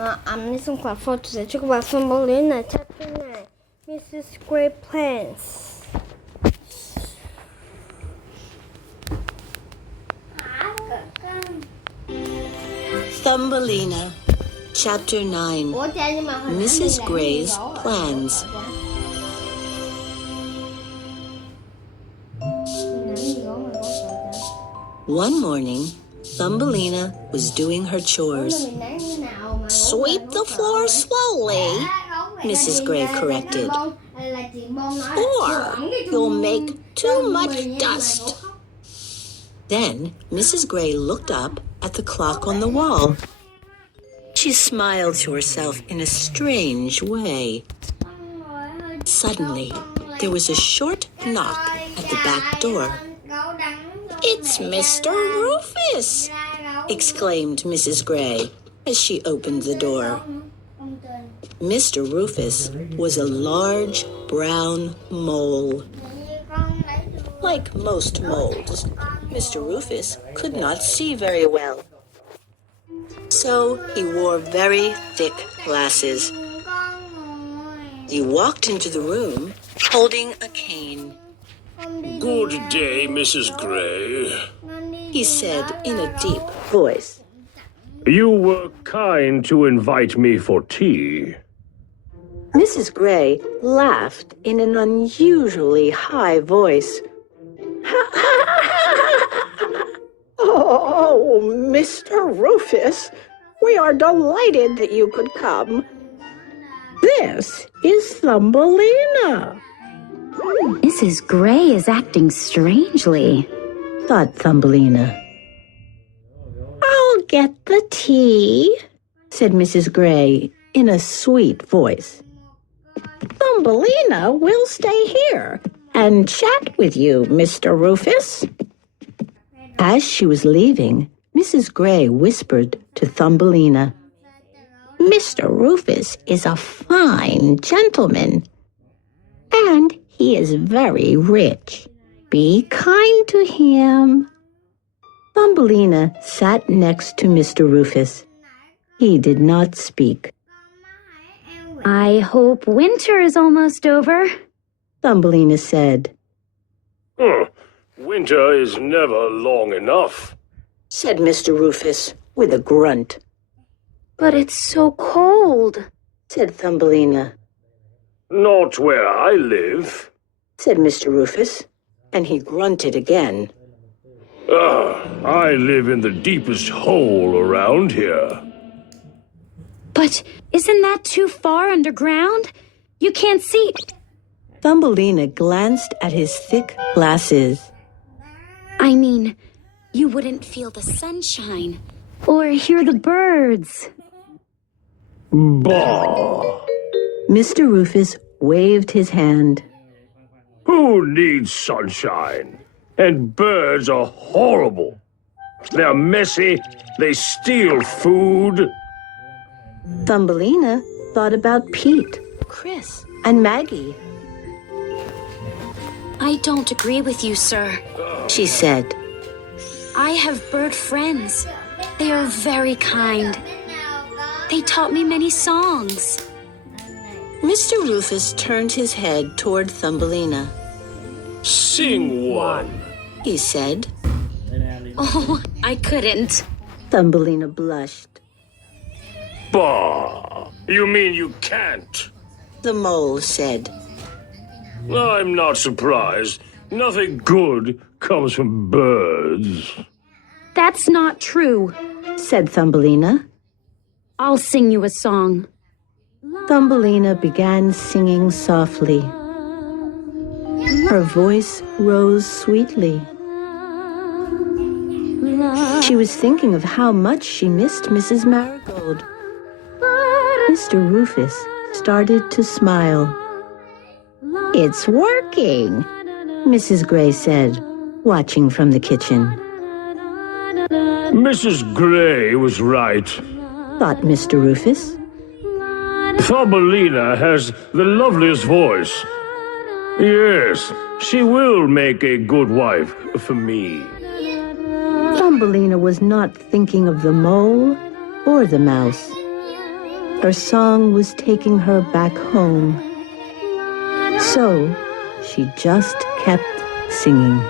I'm listening for today. Talk about Thumbelina, Chapter 9. Mrs. Gray Plans. Thumbelina, Chapter 9. Mrs. Gray's Plans. One morning, Thumbelina was doing her chores. Sweep the floor slowly, Mrs. Gray corrected, or you'll make too much dust. Then Mrs. Gray looked up at the clock on the wall. She smiled to herself in a strange way. Suddenly, there was a short knock at the back door. "It's Mr. Rufus!" exclaimed Mrs. Gray as she opened the door. Mr. Rufus was a large brown mole. Like most moles, Mr. Rufus could not see very well. So he wore very thick glasses. He walked into the room holding a cane. "Good day, Mrs. Gray," he said in a deep voice. "You were kind to invite me for tea." Mrs. Gray laughed in an unusually high voice. "Oh, Mr. Rufus, we are delighted that you could come. This is Thumbelina." Mrs. Gray is acting strangely, thought Thumbelina. "I'll get the tea," said Mrs. Gray in a sweet voice. "Thumbelina will stay here and chat with you, Mr. Rufus." As she was leaving, Mrs. Gray whispered to Thumbelina, "Mr. Rufus is a fine gentleman, and he is very rich. Be kind to him." Thumbelina sat next to Mr. Rufus. He did not speak. "I hope winter is almost over," Thumbelina said. "Winter is never long enough," said Mr. Rufus with a grunt. "But it's so cold," said Thumbelina. "Not where I live," said Mr. Rufus, and he grunted again. I live in the deepest hole around here." "But isn't that too far underground? You can't see." Thumbelina glanced at his thick glasses. I mean, you wouldn't feel the sunshine or hear the birds. "Bah! Mr. Rufus waved his hand. Who needs sunshine? And birds are horrible. They're messy, they steal food." Thumbelina thought about Pete, Chris, and Maggie. I don't agree with you, sir, she said. "I have bird friends. They are very kind. They taught me many songs." Mr. Rufus turned his head toward Thumbelina. "Sing one," he said. Oh, I couldn't. Thumbelina blushed. "Bah! You mean you can't?" The mole said. "I'm not surprised. Nothing good comes from birds." That's not true, said Thumbelina. "I'll sing you a song." Thumbelina began singing softly. Her voice rose sweetly. She was thinking of how much she missed Mrs. Marigold. Mr. Rufus started to smile. "It's working," Mrs. Gray said, watching from the kitchen. "Mrs. Gray was right. Thought Mr. Rufus. Thumbelina has the loveliest voice. Yes, she will make a good wife for me." Thumbelina was not thinking of the mole or the mouse. Her song was taking her back home. So she just kept singing.